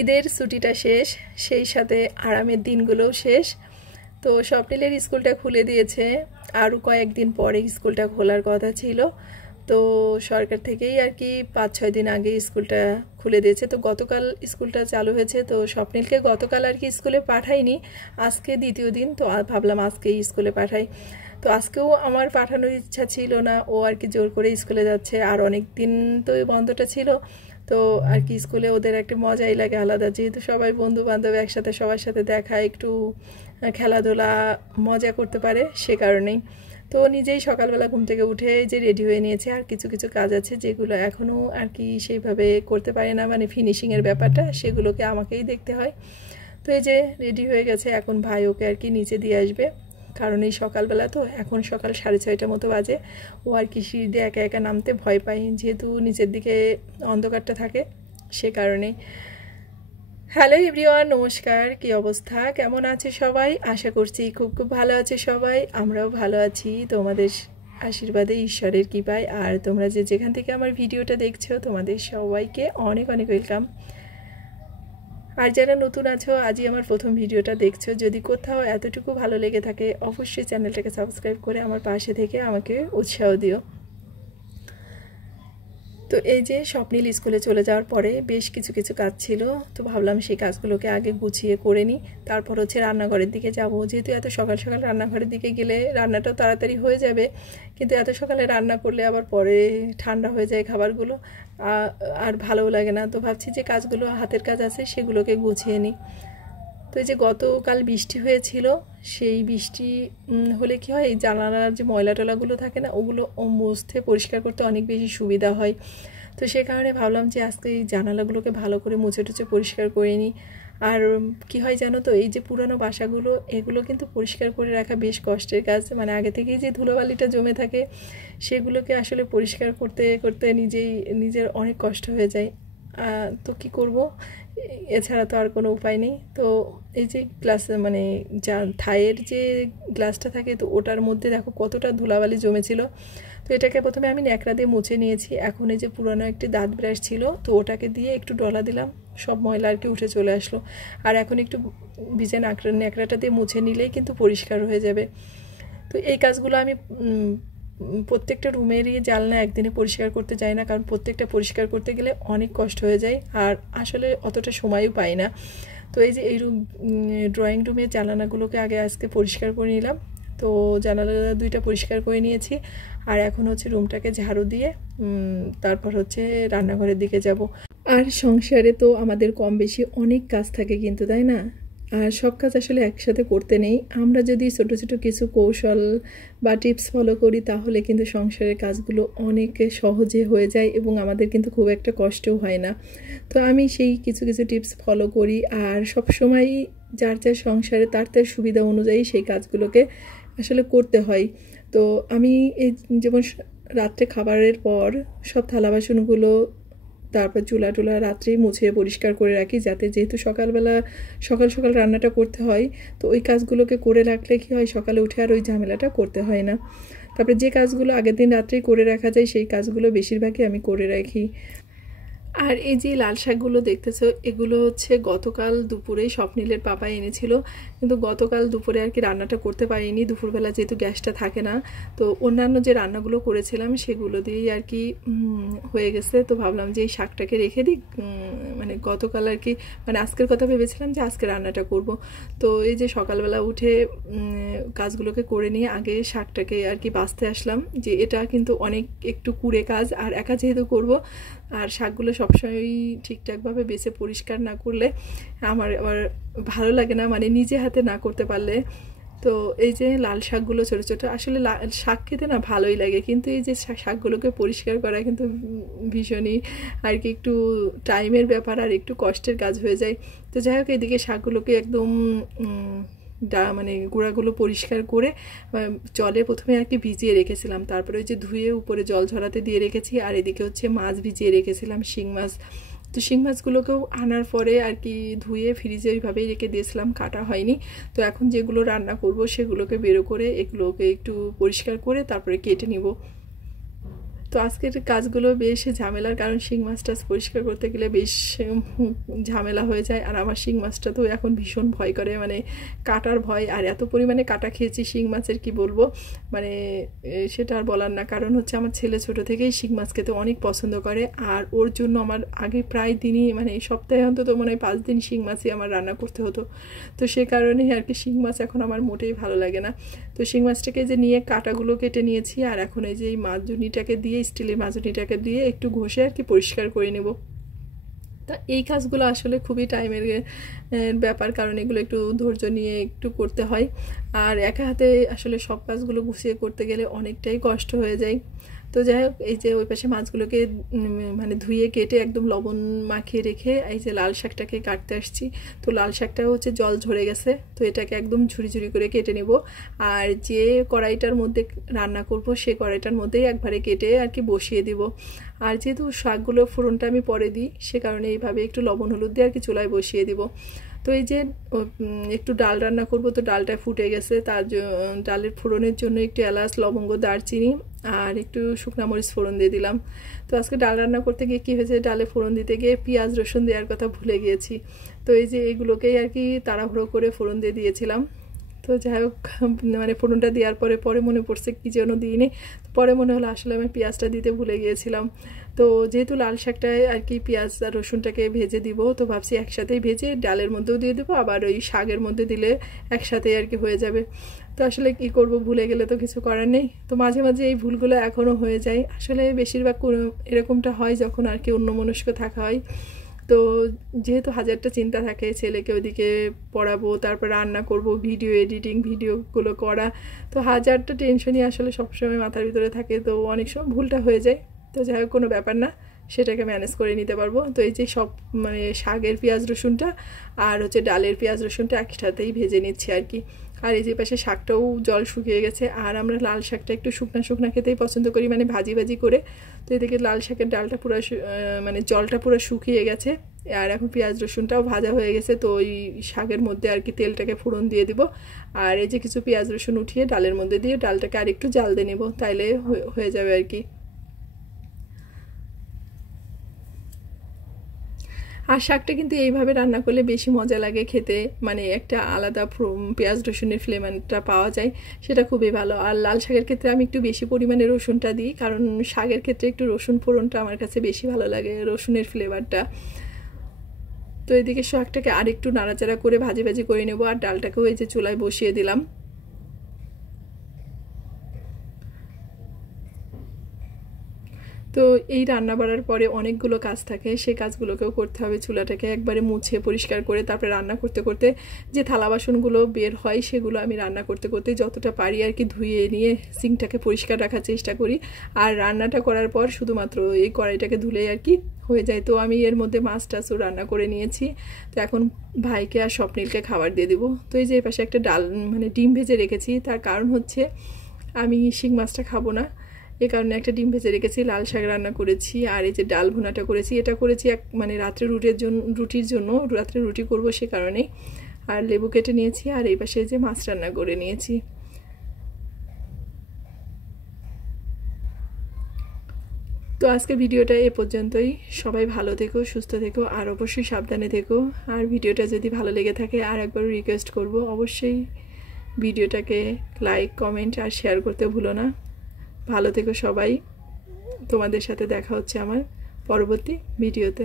ঈদের ছুটিটা শেষ, সেই সাথে আরামের দিনগুলোও শেষ। তো স্বপ্নিলের স্কুলটা খুলে দিয়েছে। আরও কয়েকদিন পরে স্কুলটা খোলার কথা ছিল। তো সরকার থেকেই আর কি পাঁচ, ছয় দিন আগে স্কুলটা খুলে দিয়েছে। তো গতকাল স্কুলটা চালু হয়েছে। তো স্বপ্নিলকে গতকাল আর কি স্কুলে পাঠাইনি। আজকে দ্বিতীয় দিন। তো ভাবলাম আজকেই স্কুলে পাঠাই। তো আজকেও আমার পাঠানোর ইচ্ছা ছিল না। ও আর কি জোর করে স্কুলে যাচ্ছে। আর অনেক দিন তো বন্ধটা ছিল। তো আর কি স্কুলে ওদের একটা মজাই লাগে আলাদা। যেহেতু সবাই বন্ধু বান্ধব একসাথে সবার সাথে দেখা, একটু খেলাধুলা মজা করতে পারে সে কারণেই। তো নিজেই সকালবেলা ঘুম থেকে উঠে যে রেডি হয়ে নিয়েছে, আর কিছু কিছু কাজ আছে যেগুলো এখনও আর কি সেইভাবে করতে পারে না। মানে ফিনিশিংয়ের ব্যাপারটা সেগুলোকে আমাকেই দেখতে হয়। তো এই যে রেডি হয়ে গেছে, এখন ভাই ওকে আর কি নিচে দিয়ে আসবে। কারণ এই সকালবেলা তো এখন সকাল সাড়ে ছয়টার মতো বাজে। ও আর কি সিঁড়ি দিয়ে একা একা নামতে ভয় পায়, যেহেতু নিচের দিকে অন্ধকারটা থাকে, সে কারণে। হ্যালো এভরিওয়ান নমস্কার, কি অবস্থা? কেমন আছে সবাই? আশা করছি খুব খুব ভালো আছে সবাই। আমরাও ভালো আছি। তোমাদের আশীর্বাদে, ঈশ্বরের কৃপায়। আর তোমরা যে যেখান থেকে আমার ভিডিওটা দেখছ, তোমাদের সবাইকে অনেক অনেক ওয়েলকাম আর যারা নতুন আছো, আজই আমার প্রথম ভিডিওটা দেখছ। যদি কোথাও এতটুকু ভালো লেগে থাকে, অবশ্যই চ্যানেলটাকে সাবস্ক্রাইব করে আমার পাশে থেকে আমাকে উৎসাহ দিও। তো এই যে স্বপ্নীল স্কুলে চলে যাওয়ার পরে বেশ কিছু কিছু কাজ ছিল। তো ভাবলাম সেই কাজগুলোকে আগে গুছিয়ে করে নিই। তারপর হচ্ছে রান্নাঘরের দিকে যাব। যেহেতু এত সকাল সকাল রান্নাঘরের দিকে গেলে রান্নাটাও তাড়াতাড়ি হয়ে যাবে। কিন্তু এত সকালে রান্না করলে আবার পরে ঠান্ডা হয়ে যায় খাবারগুলো। আর ভালোও লাগে না। তো ভাবছি যে কাজগুলো হাতের কাজ আছে সেগুলোকে গুছিয়ে নিই। তো এই যে গতকাল বৃষ্টি হয়েছিল, সেই বৃষ্টি হলে কি হয়? এই জানালার যে ময়লা টলাগুলো থাকে না, ওগুলো মুছতে পরিষ্কার করতে অনেক বেশি সুবিধা হয়। তো সে কারণে ভাবলাম যে আজকে এই জানালাগুলোকে ভালো করে মুছে টুছে পরিষ্কার করে নিই। আর কি হয় জানো তো, এই যে পুরানো বাসাগুলো, এগুলো কিন্তু পরিষ্কার করে রাখা বেশ কষ্টের কাজ। মানে আগে থেকেই যে ধুলোবালিটা জমে থাকে, সেগুলোকে আসলে পরিষ্কার করতে করতে নিজেই, নিজের অনেক কষ্ট হয়ে যায়। তো কি করব? এছাড়া তো আর কোনো উপায় নেই। তো এই যে গ্লাস মানে যা থায়ের যে গ্লাসটা থাকে, তো ওটার মধ্যে দেখো কতটা ধুলাবালি জমেছিল। তো এটাকে প্রথমে আমি ন্যাকড়া দিয়ে মুছে নিয়েছি। এখন এই যে পুরনো একটি দাঁত ব্রাশ ছিল, তো ওটাকে দিয়ে একটু ডলা দিলাম। সব ময়লা আর কি উঠে চলে আসলো। আর এখন একটু ভিজে নাকড়া ন্যাকড়াটা দিয়ে মুছে নিলেই কিন্তু পরিষ্কার হয়ে যাবে। তো এই কাজগুলো আমি প্রত্যেকটা রুমেরই জানলা একদিনে পরিষ্কার করতে যাই না, কারণ প্রত্যেকটা পরিষ্কার করতে গেলে অনেক কষ্ট হয়ে যায় আর আসলে অতটা সময়ও পাই না। তো এই যে এই রুম ড্রয়িং রুমের জানালাগুলোকে আগে আজকে পরিষ্কার করে নিলাম। তো জানালা দুইটা পরিষ্কার করে নিয়েছি আর এখন হচ্ছে রুমটাকে ঝাড়ু দিয়ে তারপর হচ্ছে রান্নাঘরের দিকে যাব। আর সংসারে তো আমাদের কম বেশি অনেক কাজ থাকে কিন্তু, তাই না? আর সব কাজ আসলে একসাথে করতে নেই। আমরা যদি ছোটো ছোটো কিছু কৌশল বা টিপস ফলো করি, তাহলে কিন্তু সংসারের কাজগুলো অনেক সহজে হয়ে যায় এবং আমাদের কিন্তু খুব একটা কষ্টও হয় না। তো আমি সেই কিছু কিছু টিপস ফলো করি আর সব সময় যার যার সংসারে তার তার সুবিধা অনুযায়ী সেই কাজগুলোকে আসলে করতে হয়। তো আমি এই যেমন রাত্রে খাবারের পর সব থালা বাসনগুলো তারপর চুলা টুলা রাত্রেই মুছে পরিষ্কার করে রাখি যাতে যেহেতু সকালবেলা সকাল সকাল রান্নাটা করতে হয়, তো ওই কাজগুলোকে করে রাখলে কি হয় সকালে উঠে আর ওই ঝামেলাটা করতে হয় না। তারপরে যে কাজগুলো আগের দিন রাত্রেই করে রাখা যায় সেই কাজগুলো বেশিরভাগই আমি করে রাখি। আর এই যে লাল শাকগুলো দেখতেছো, এগুলো হচ্ছে গতকাল দুপুরে স্বপ্নিলের পাপা এনেছিল। কিন্তু গতকাল দুপুরে আর কি রান্নাটা করতে পারিনি। দুপুরবেলা যেহেতু গ্যাসটা থাকে না, তো অন্যান্য যে রান্নাগুলো করেছিলাম সেগুলো দিয়েই আর কি হয়ে গেছে। তো ভাবলাম যে এই শাকটাকে রেখে দিই। মানে গতকাল আর কি মানে আজকের কথা ভেবেছিলাম যে আজকে রান্নাটা করব। তো এই যে সকালবেলা উঠে কাজগুলোকে করে নিয়ে আগে শাকটাকে আর কি বাঁচতে আসলাম। যে এটা কিন্তু অনেক একটু কুড়ে কাজ, আর একা যেহেতু করব আর শাকগুলো সবসময়ই ঠিকঠাকভাবে বেছে পরিষ্কার না করলে আমার আবার ভালো লাগে না মানে নিজে হাতে না করতে পারলে। তো এই যে লাল শাকগুলো ছোটো ছোটো, আসলে শাক খেতে না ভালোই লাগে, কিন্তু এই যে শাকগুলোকে পরিষ্কার করা কিন্তু ভীষণই আর কি একটু টাইমের ব্যাপার আর একটু কষ্টের কাজ হয়ে যায়। তো যাই হোক, এদিকে শাকগুলোকে একদম ডা মানে গুঁড়াগুলো পরিষ্কার করে জলে প্রথমে আর কি ভিজিয়ে রেখেছিলাম। তারপরে ওই যে ধুয়ে উপরে জল ঝরাতে দিয়ে রেখেছি, আর এদিকে হচ্ছে মাছ ভিজিয়ে রেখেছিলাম, শিং মাছ। তো শিং মাছগুলোকেও আনার পরে আর কি ধুয়ে ফ্রিজে ওইভাবেই রেখে দিয়েছিলাম, কাটা হয়নি। তো এখন যেগুলো রান্না করব সেগুলোকে বেরো করে এগুলোকে একটু পরিষ্কার করে তারপরে কেটে নিব। তো আজকের কাজগুলো বেশ ঝামেলার কারণ শিং মাছটা পরিষ্কার করতে গেলে বেশ ঝামেলা হয়ে যায়। আর আমার শিং মাছটা তো এখন ভীষণ ভয় করে মানে কাটার ভয়। আর এত পরিমাণে কাটা খেয়েছি শিং মাছের, কি বলব? মানে সেটা আর বলার না। কারণ হচ্ছে আমার ছেলে ছোট থেকেই শিং মাছ খেতে অনেক পছন্দ করে। আর ওর জন্য আমার আগে প্রায় দিনই মানে সপ্তাহে অন্তত মনে হয় পাঁচ দিন শিং মাছই আমার রান্না করতে হতো। তো সে কারণে আর কি শিং মাছ এখন আমার মোটেই ভালো লাগে না। তো শিং মাছটাকে যে নিয়ে কাটাগুলো কেটে নিয়েছি, আর এখন এই যে এই মাজুনিটাকে দিয়ে স্টিলের মাজনিটাকে দিয়ে একটু ঘষে আর কি পরিষ্কার করে নেব। তা এই কাজগুলো আসলে খুবই টাইমের ব্যাপার, কারণ এগুলো একটু ধৈর্য নিয়ে একটু করতে হয়। আর একা হাতে আসলে সব কাজগুলো গুছিয়ে করতে গেলে অনেকটাই কষ্ট হয়ে যায়। তো যাই হোক, এই যে ওই পাশে মাছগুলোকে মানে ধুয়ে কেটে একদম লবণ মাখিয়ে রেখে এই যে লাল শাকটাকে কাটতে আসছি। তো লাল শাকটা হচ্ছে জল ঝরে গেছে, তো এটাকে একদম ঝুড়ি ঝুড়ি করে কেটে নেব। আর যে কড়াইটার মধ্যে রান্না করব, সে কড়াইটার মধ্যেই একবারে কেটে আর কি বসিয়ে দিব। আর যেহেতু শাকগুলো ফোড়নটা আমি পরে দিই, সে কারণে এইভাবে একটু লবণ, হলুদ দিয়ে আর কি চুলায় বসিয়ে দিব। তো এই যে একটু ডাল রান্না করব, তো ডালটা ফুটে গেছে। তার ডালের ফোড়নের জন্য একটু এলাচ, লবঙ্গ, দারচিনি আর একটু শুকনা মরিচ ফোড়ন দিয়ে দিলাম। তো আজকে ডাল রান্না করতে গিয়ে কী হয়েছে? ডালে ফোড়ন দিতে গিয়ে পেঁয়াজ, রসুন দেওয়ার কথা ভুলে গিয়েছি। তো এই যে এগুলোকেই আর কি তাড়াহুড়ো করে ফোড়ন দিয়ে দিয়েছিলাম। তো যাই হোক মানে ফোড়নটা দেওয়ার পরে পরে মনে পড়ছে কী যেন দিইনি পরে মনে হলো আসলে আমি পেঁয়াজটা দিতে ভুলে গিয়েছিলাম। তো যেহেতু লাল শাকটায় আর কি পেঁয়াজ আর রসুনটাকে ভেজে দিব, তো ভাবছি একসাথেই ভেজে ডালের মধ্যেও দিয়ে দেবো, আবার ওই শাকের মধ্যে দিলে একসাথেই আর কি হয়ে যাবে। তো আসলে কি করব ভুলে গেলে তো কিছু করার নেই। তো মাঝে মাঝে এই ভুলগুলো এখনও হয়ে যায়। আসলে বেশিরভাগ এরকমটা হয় যখন আর কি অন্য মনস্ক থাকা হয়। তো যেহেতু হাজারটা চিন্তা থাকে, ছেলেকে ওইদিকে পড়াবো, তারপর রান্না করব ভিডিও এডিটিং ভিডিওগুলো করা, তো হাজারটা টেনশনই আসলে সবসময় মাথার ভিতরে থাকে। তো অনেক সময় ভুলটা হয়ে যায়। তো যাই হোক, কোনো ব্যাপার না, সেটাকে ম্যানেজ করে নিতে পারব। তো এই যে সব মানে শাকের পেঁয়াজ রসুনটা আর হচ্ছে ডালের পেঁয়াজ রসুনটা একসাথেই ভেজে নিচ্ছি আর কি। আর এই যে পাশে শাকটাও জল শুকিয়ে গেছে। আর আমরা লাল শাকটা একটু শুকনা শুকনা খেতেই পছন্দ করি মানে ভাজি ভাজি করে। তো এদিকে লাল শাকের ডালটা পুরো মানে জলটা পুরো শুকিয়ে গেছে। আর এখন পেঁয়াজ রসুনটাও ভাজা হয়ে গেছে, তো ওই শাকের মধ্যে আর কি তেলটাকে ফোড়ন দিয়ে দিব। আর এই যে কিছু পেঁয়াজ রসুন উঠিয়ে ডালের মধ্যে দিয়ে ডালটাকে আর একটু জাল দিয়ে নেব, তাইলে হয়ে যাবে আর কি। আর শাকটা কিন্তু এইভাবে রান্না করলে বেশি মজা লাগে খেতে। মানে একটা আলাদা পেঁয়াজ, রসুনের ফ্লেভারটা পাওয়া যায়, সেটা খুবই ভালো। আর লাল শাকের ক্ষেত্রে আমি একটু বেশি পরিমাণে রসুনটা দিই, কারণ শাকের ক্ষেত্রে একটু রসুন ফোড়নটা আমার কাছে বেশি ভালো লাগে, রসুনের ফ্লেভারটা তো এদিকে শাকটাকে আরেকটু নাড়াচাড়া করে ভাজি ভাজি করে নেব, আর ডালটাকেও এই যে চুলায় বসিয়ে দিলাম। তো এই রান্না বাড়ার পরে অনেকগুলো কাজ থাকে, সেই কাজগুলোকেও করতে হবে চুলাটাকে একবারে মুছে পরিষ্কার করে তারপরে রান্না করতে করতে যে থালা বাসনগুলো বের হয় সেগুলো আমি রান্না করতে করতে যতটা পারি আর কি ধুয়ে নিয়ে সিঙ্কটাকে পরিষ্কার রাখার চেষ্টা করি। আর রান্নাটা করার পর শুধুমাত্র এই কড়াইটাকে ধুলেই আর কি হয়ে যায়। তো আমি এর মধ্যে মাছ টাছও রান্না করে নিয়েছি। তো এখন ভাইকে আর স্বপ্নীলকে খাবার দিয়ে দেবো। তো এই যে পাশে একটা ডাল মানে ডিম ভেজে রেখেছি, তার কারণ হচ্ছে আমি শিং মাছটা খাব না। এ কারণে একটা ডিম ভেজে রেখেছি, লাল শাক রান্না করেছি, আর এই যে ডাল ভুনাটা করেছি, এটা করেছি এক মানে রাত্রে রুটির জন্য রুটির জন্য, রাত্রে রুটি করব সে কারণেই। আর লেবু কেটে নিয়েছি, আর এই পাশে যে মাছ রান্না করে নিয়েছি। তো আজকে ভিডিওটা এ পর্যন্তই। সবাই ভালো থেকো, সুস্থ থেকো, আর অবশ্যই সাবধানে থেকো। আর ভিডিওটা যদি ভালো লেগে থাকে, আর একবার রিকোয়েস্ট করব, অবশ্যই ভিডিওটাকে লাইক কমেন্ট আর শেয়ার করতে ভুলো না। ভালো থেকো সবাই। তোমাদের সাথে দেখা হচ্ছে আমার পরবর্তী ভিডিওতে।